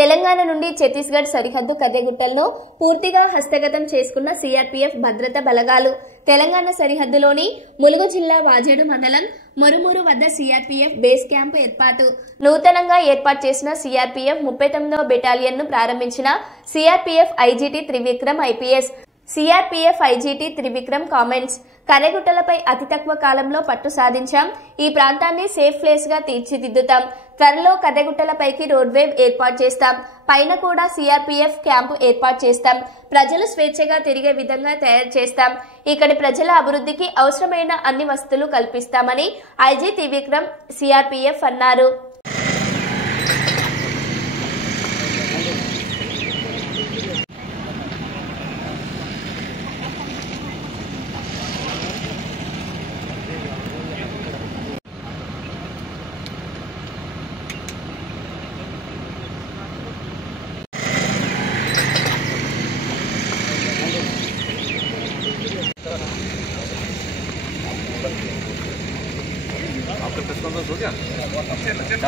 తెలంగాణ నుండి ఛత్తీస్గఢ్ సరిహద్దు కర్రెగుట్టలను పూర్తిగా హస్తగతం చేసుకున్న సిఆర్పీఎఫ్ భద్రతా బలగాలు. తెలంగాణ సరిహద్దులోని ములుగు జిల్లా వాజేడు మండలం మొరుమూరు వద్ద సిఆర్పీఎఫ్ బేస్ క్యాంపు ఏర్పాటు. నూతనంగా ఏర్పాటు చేసిన సిఆర్పీఎఫ్ 39వ బెటాలియన్ ను ప్రారంభించిన CRPF IGT Trivikram IPS. CRPF IGT Trivikram comments. కర్రెగుట్టలపై అతి తక్కువ కాలంలో పట్టు సాధించాం. ఈ ప్రాంతాన్ని సేఫ్ ప్లేస్ గా తీర్చిదిద్దుతాం. త్వరలో కర్రెగుట్టలపైకి రోడ్వేవ్ ఏర్పాటు చేస్తాం. పైన కూడా సిఆర్పీఎఫ్ క్యాంపు ఏర్పాటు చేస్తాం. ప్రజలు స్వేచ్ఛగా తిరిగే విధంగా తయారు చేస్తాం. ఇక్కడి ప్రజల అభివృద్ధికి అవసరమైన అన్ని వసతులు కల్పిస్తామని ఐజీ త్రివిక్రమ్ సిఆర్పీఎఫ్ అన్నారు. आपका प्रेस कॉन्फ्रेंस हो गया? क्या